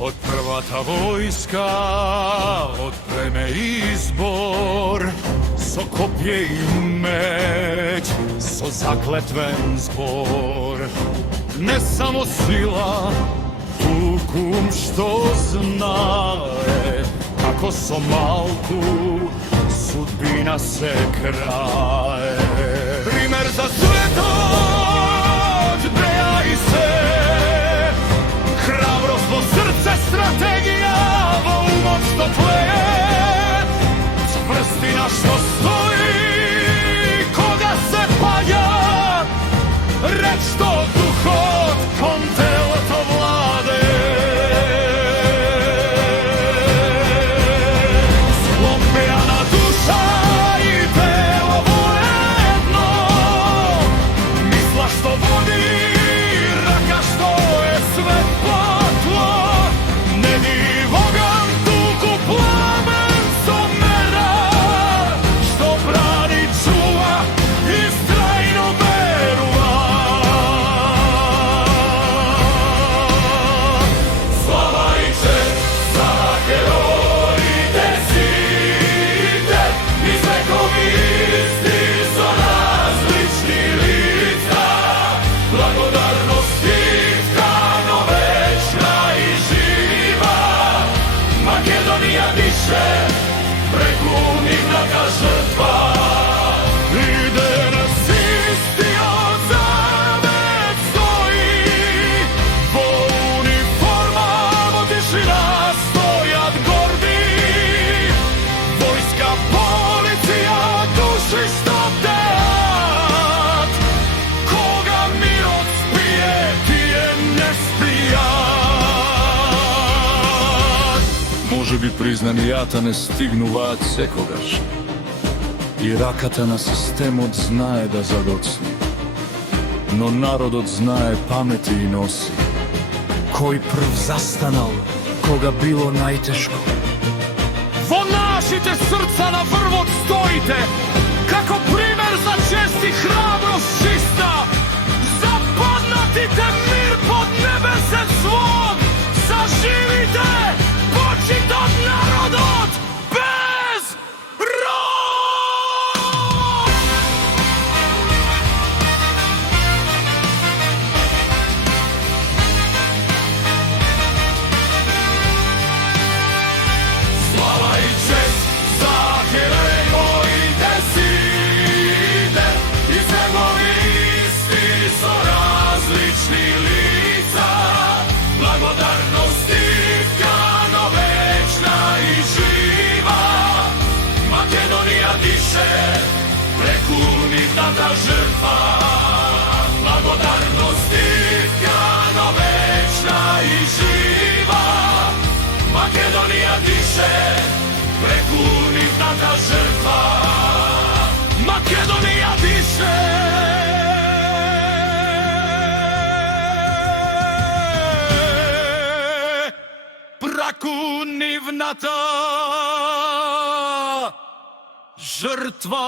Од првата војска, отпреме избор, со копје и меч, со заклетвен збор. Не само сила, туку што знае, како со малку судбина се крае. Пример за светот, беа и се, храброст во срце, стратегија во умот што тлее, цврстина што стои кога се паѓа, реч што духот кон телото владе. Сломбеана душа и тело воедно, мисла што води, рака што е светло, не дивогам туку пламен со мера, што брани, чува и страјно верува. Слава и чест за героите сите, низ векови исти со различни лица, благодарност искрено вечна и жива. Македонија дише преку нивната жртва. И денес истиот завет стои, во униформа, во тишина стојат горди. Војска, полиција, души што бдеат, кога мирот спие, тие не спијат. Може би признанијата не стигнуваат секогаш, и раката на системот знае да задоцни, но народот знае, памети и носи. Кој прв застанал кога било најтешко? Во нашите срца на врвот стоите, како пример за чест и храброст чиста. Западнатите мир под небесен звон, заживите почитот народот без рок! Слава и чест за героите сите, из негови исти со различни лица, благодарност искрено вечна и жива. Македонија дише преку нивната жртва, благодарност искрено вечна и жива. Македонија дише преку нивната жртва, Македонија дише. Преку нивната жртва.